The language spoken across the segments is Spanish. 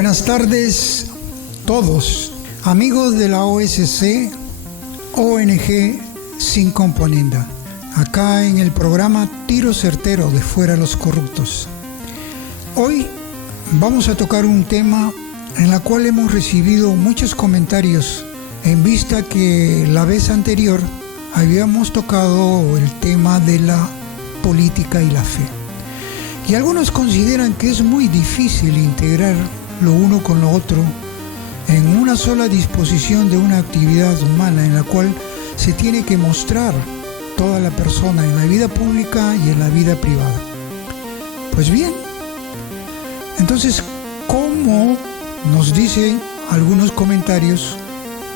Buenas tardes todos, amigos de la OSC, ONG Sin Componenda, acá en el programa Tiro Certero de Fuera los Corruptos. Hoy vamos a tocar un tema en el cual hemos recibido muchos comentarios en vista que la vez anterior habíamos tocado el tema de la política y la fe. Y algunos consideran que es muy difícil integrar lo uno con lo otro en una sola disposición de una actividad humana en la cual se tiene que mostrar toda la persona en la vida pública y en la vida privada. Pues bien, entonces, ¿cómo nos dicen algunos comentarios?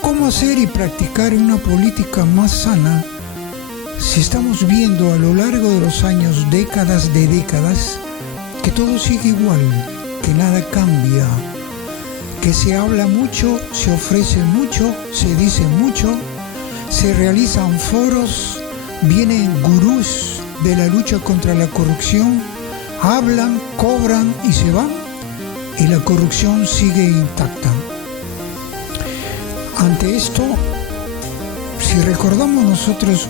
¿Cómo hacer y practicar una política más sana si estamos viendo a lo largo de los años, décadas de décadas, que todo sigue igual, que nada cambia, que se habla mucho, se ofrece mucho, se dice mucho, se realizan foros, vienen gurús de la lucha contra la corrupción, hablan, cobran y se van, y la corrupción sigue intacta. Ante esto, si recordamos nosotros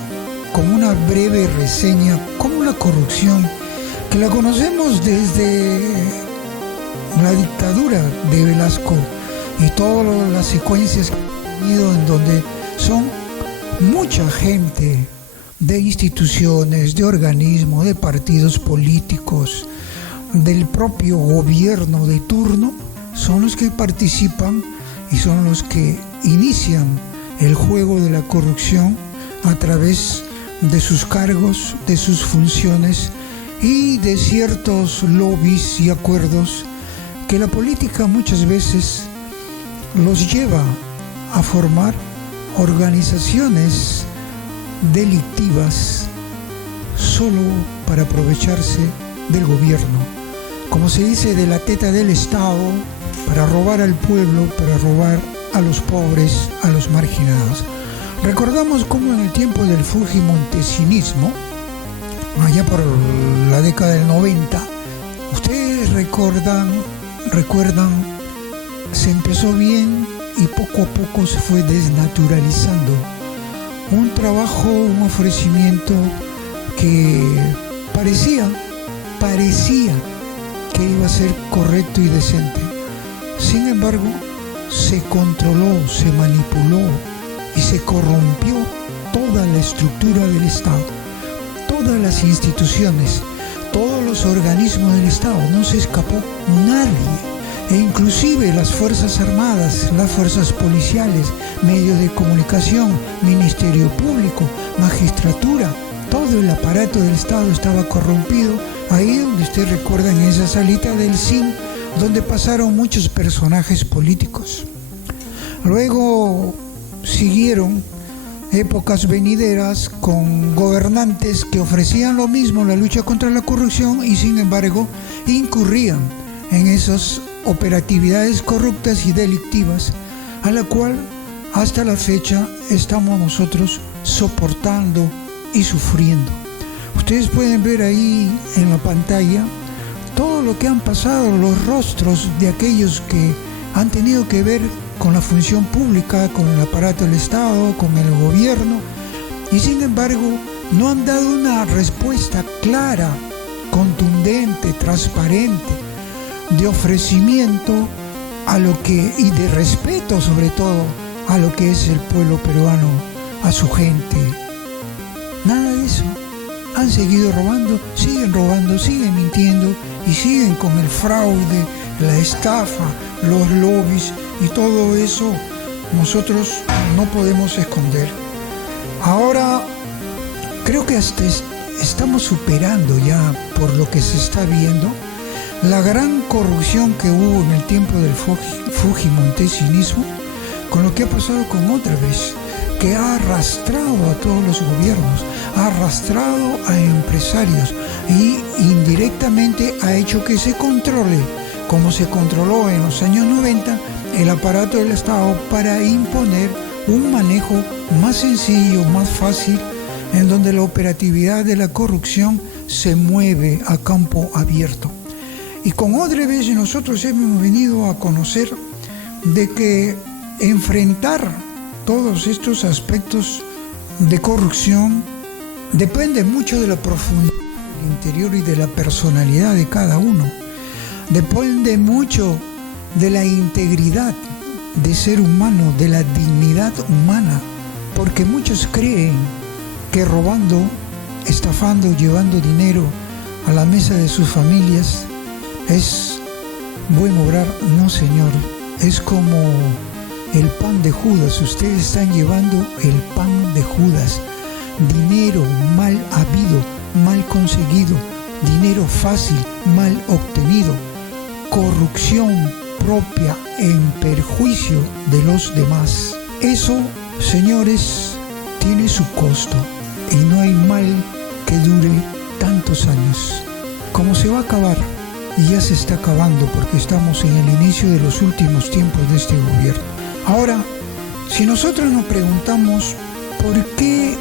como una breve reseña, como la corrupción, que la conocemos desde la dictadura de Velasco y todas las secuencias que ha tenido, en donde son mucha gente de instituciones, de organismos, de partidos políticos, del propio gobierno de turno, son los que participan y son los que inician el juego de la corrupción a través de sus cargos, de sus funciones y de ciertos lobbies y acuerdos que la política muchas veces los lleva a formar organizaciones delictivas solo para aprovecharse del gobierno, como se dice, de la teta del Estado, para robar al pueblo, para robar a los pobres, a los marginados. Recordamos cómo en el tiempo del fujimontesinismo, allá por la década del 90, ustedes recuerdan, se empezó bien y poco a poco se fue desnaturalizando. Un trabajo, un ofrecimiento que parecía que iba a ser correcto y decente. Sin embargo, se controló, se manipuló y se corrompió toda la estructura del Estado, todas las instituciones, todos los organismos del Estado. No se escapó nadie, e inclusive las Fuerzas Armadas, las fuerzas policiales, medios de comunicación, Ministerio Público, magistratura, todo el aparato del Estado estaba corrompido. Ahí donde usted recuerda, en esa salita del CIN, donde pasaron muchos personajes políticos. Luego siguieron épocas venideras con gobernantes que ofrecían lo mismo, la lucha contra la corrupción, y sin embargo incurrían en esas operatividades corruptas y delictivas, a la cual hasta la fecha estamos nosotros soportando y sufriendo. Ustedes pueden ver ahí en la pantalla todo lo que han pasado, los rostros de aquellos que han tenido que ver con la función pública, con el aparato del Estado, con el gobierno, y sin embargo no han dado una respuesta clara, contundente, transparente, de ofrecimiento a lo que, y de respeto sobre todo, a lo que es el pueblo peruano, a su gente. Nada de eso. Han seguido robando, siguen mintiendo y siguen con el fraude, la estafa, los lobbies y todo eso. Nosotros no podemos esconder. Ahora creo que hasta estamos superando ya, por lo que se está viendo, la gran corrupción que hubo en el tiempo del fujimontesinismo, con lo que ha pasado con otra vez, que ha arrastrado a todos los gobiernos, ha arrastrado a empresarios y indirectamente ha hecho que se controle, como se controló en los años 90, el aparato del Estado, para imponer un manejo más sencillo, más fácil, en donde la operatividad de la corrupción se mueve a campo abierto. Y con Odrebrecht nosotros hemos venido a conocer de que enfrentar todos estos aspectos de corrupción depende mucho de la profundidad del interior y de la personalidad de cada uno. Depende mucho de la integridad de ser humano, de la dignidad humana, porque muchos creen que robando, estafando, llevando dinero a la mesa de sus familias es buen obrar. No, señor, es como el pan de Judas. Ustedes están llevando el pan de Judas, dinero mal habido, mal conseguido, dinero fácil, mal obtenido, corrupción propia en perjuicio de los demás. Eso, señores, tiene su costo y no hay mal que dure tantos años. Como se va a acabar, y ya se está acabando porque estamos en el inicio de los últimos tiempos de este gobierno. Ahora, si nosotros nos preguntamos por qué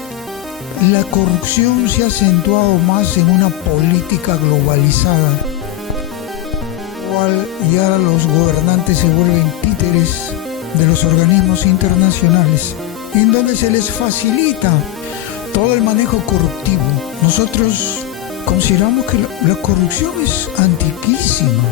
la corrupción se ha acentuado más en una política globalizada, cual ya los gobernantes se vuelven títeres de los organismos internacionales, en donde se les facilita todo el manejo corruptivo. Nosotros consideramos que la corrupción es antiquísima.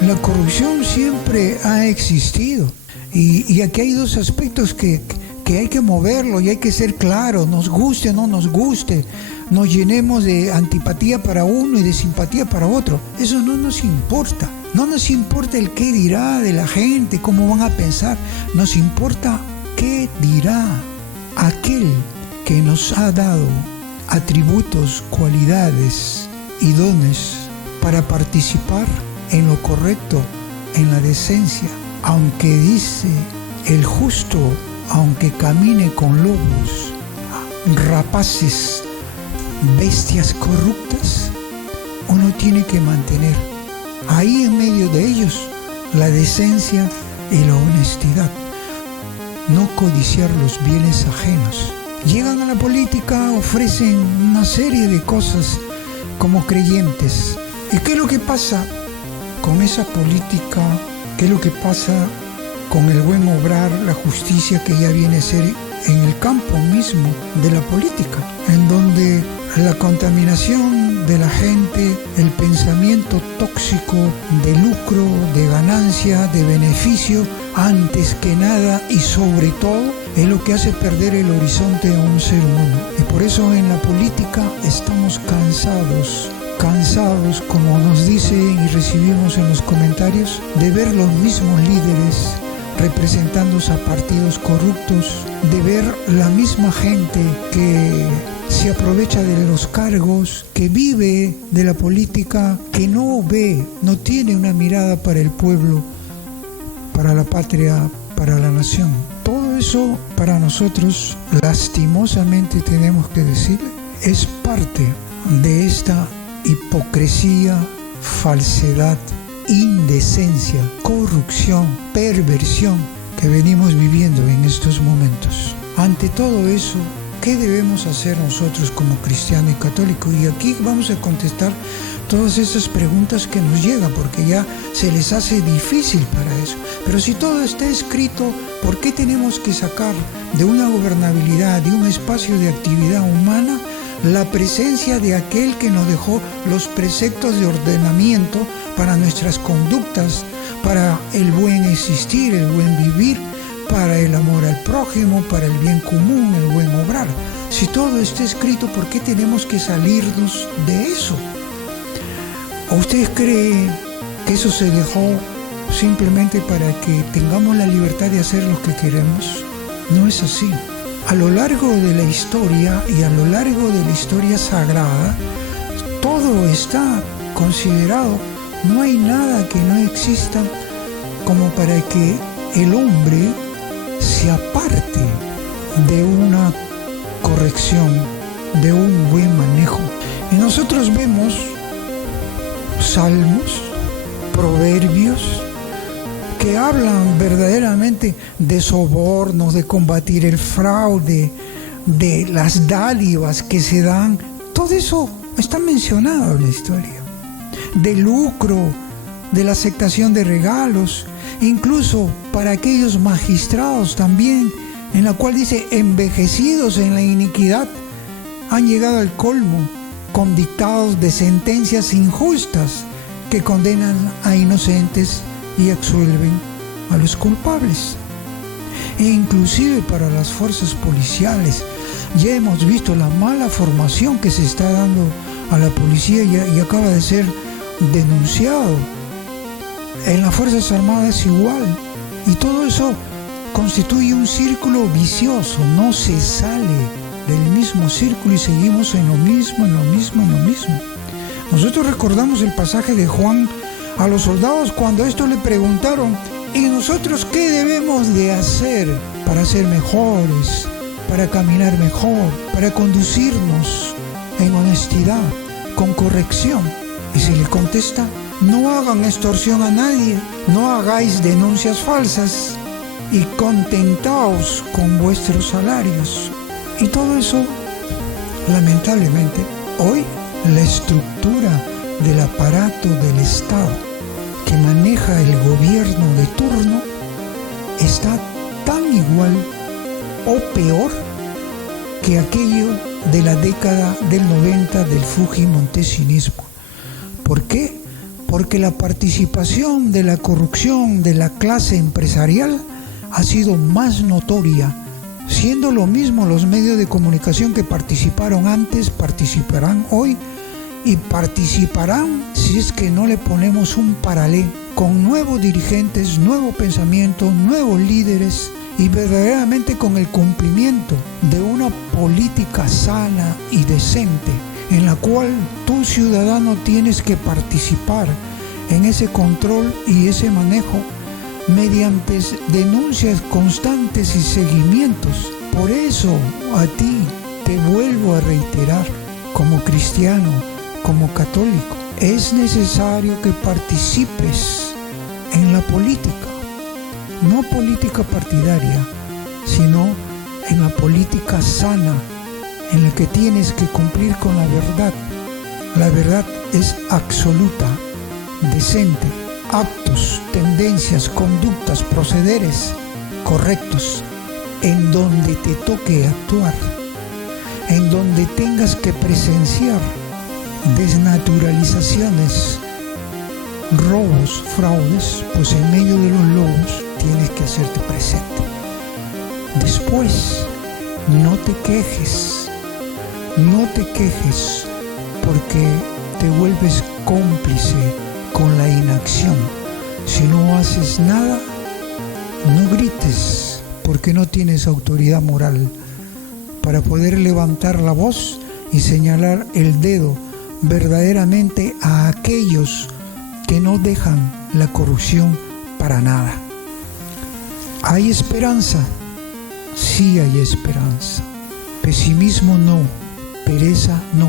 La corrupción siempre ha existido. Y aquí hay dos aspectos que hay que moverlo y hay que ser claros, nos guste o no nos guste, nos llenemos de antipatía para uno y de simpatía para otro. Eso no nos importa. No nos importa el qué dirá de la gente, cómo van a pensar. Nos importa qué dirá aquel que nos ha dado atributos, cualidades y dones para participar en lo correcto, en la decencia. Aunque dice el justo, aunque camine con lobos, rapaces, bestias corruptas, uno tiene que mantener ahí en medio de ellos la decencia y la honestidad. No codiciar los bienes ajenos. Llegan a la política, ofrecen una serie de cosas como creyentes. ¿Y qué es lo que pasa con esa política? ¿Qué es lo que pasa con el buen obrar, la justicia que ya viene a ser en el campo mismo de la política? En donde la contaminación de la gente, el pensamiento tóxico de lucro, de ganancia, de beneficio, antes que nada y sobre todo, es lo que hace perder el horizonte a un ser humano. Y por eso en la política estamos cansados, como nos dicen y recibimos en los comentarios, de ver los mismos líderes representándose a partidos corruptos, de ver la misma gente que se aprovecha de los cargos, que vive de la política, que no ve, no tiene una mirada para el pueblo, para la patria, para la nación. Todo eso para nosotros, lastimosamente tenemos que decirle, es parte de esta hipocresía, falsedad, indecencia, corrupción, perversión que venimos viviendo en estos momentos. Ante todo eso, ¿qué debemos hacer nosotros como cristianos y católicos? Y aquí vamos a contestar todas esas preguntas que nos llegan, porque ya se les hace difícil para eso. Pero si todo está escrito, ¿por qué tenemos que sacar de una gobernabilidad, de un espacio de actividad humana, la presencia de aquel que nos dejó los preceptos de ordenamiento para nuestras conductas, para el buen existir, el buen vivir, para el amor al prójimo, para el bien común, el buen obrar? Si todo está escrito, ¿por qué tenemos que salirnos de eso? ¿O ustedes creen que eso se dejó simplemente para que tengamos la libertad de hacer lo que queremos? No es así. A lo largo de la historia y a lo largo de la historia sagrada, todo está considerado. No hay nada que no exista como para que el hombre se aparte de una corrección, de un buen manejo. Y nosotros vemos salmos, proverbios, que hablan verdaderamente de sobornos, de combatir el fraude, de las dádivas que se dan. Todo eso está mencionado en la historia. de lucro, de la aceptación de regalos, incluso para aquellos magistrados también, en la cual dice, envejecidos en la iniquidad, han llegado al colmo con dictados de sentencias injustas que condenan a inocentes y absuelven a los culpables. E inclusive para las fuerzas policiales, ya hemos visto la mala formación que se está dando a la policía y acaba de ser denunciado. En las Fuerzas Armadas igual. Y todo eso constituye un círculo vicioso. No se sale del mismo círculo y seguimos en lo mismo, en lo mismo, en lo mismo. Nosotros recordamos el pasaje de Juan a los soldados cuando esto le preguntaron, ¿y nosotros qué debemos de hacer para ser mejores, para caminar mejor, para conducirnos en honestidad, con corrección? Y se le contesta, no hagan extorsión a nadie, no hagáis denuncias falsas y contentaos con vuestros salarios. Y todo eso, lamentablemente, hoy la estructura del aparato del Estado que maneja el gobierno de turno está tan igual o peor que aquello de la década del 90 del fujimontesinismo. ¿Por qué? Porque la participación de la corrupción de la clase empresarial ha sido más notoria, siendo lo mismo los medios de comunicación que participaron antes, participarán hoy y participarán si es que no le ponemos un paralelo con nuevos dirigentes, nuevo pensamiento, nuevos líderes y verdaderamente con el cumplimiento de una política sana y decente en la cual tú, ciudadano, tienes que participar en ese control y ese manejo mediante denuncias constantes y seguimientos. Por eso a ti te vuelvo a reiterar, como cristiano, como católico, es necesario que participes en la política, no política partidaria, sino en la política sana, en la que tienes que cumplir con la verdad. La verdad es absoluta, decente, actos, tendencias, conductas, procederes correctos, en donde te toque actuar, en donde tengas que presenciar desnaturalizaciones, robos, fraudes, pues en medio de los lobos tienes que hacerte presente. Después, no te quejes porque te vuelves cómplice con la inacción. Si no haces nada, no grites porque no tienes autoridad moral para poder levantar la voz y señalar el dedo verdaderamente a aquellos que no dejan la corrupción para nada. ¿Hay esperanza? Sí hay esperanza. Pesimismo no, pereza no,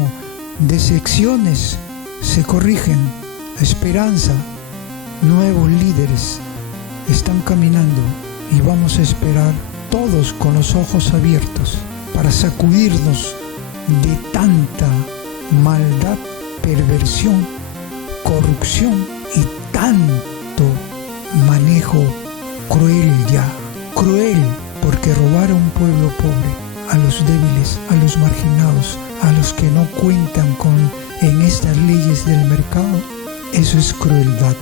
decepciones se corrigen, esperanza, nuevos líderes están caminando y vamos a esperar todos con los ojos abiertos para sacudirnos de tanta maldad, perversión, corrupción y tanto manejo cruel ya. Cruel porque robar a un pueblo pobre, a los débiles, a los marginados, a los que no cuentan en estas leyes del mercado, eso es crueldad.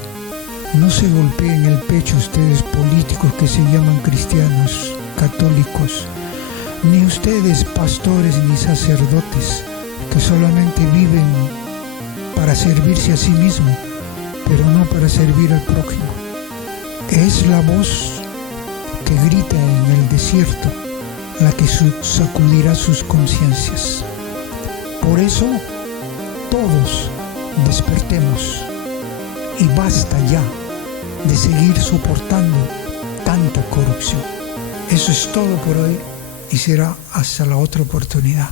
No se golpeen el pecho ustedes políticos que se llaman cristianos, católicos, ni ustedes pastores ni sacerdotes que solamente viven para servirse a sí mismos, pero no para servir al prójimo. Es la voz que grita en el desierto la que sacudirá sus conciencias. Por eso, todos despertemos y basta ya de seguir soportando tanta corrupción. Eso es todo por hoy y será hasta la otra oportunidad.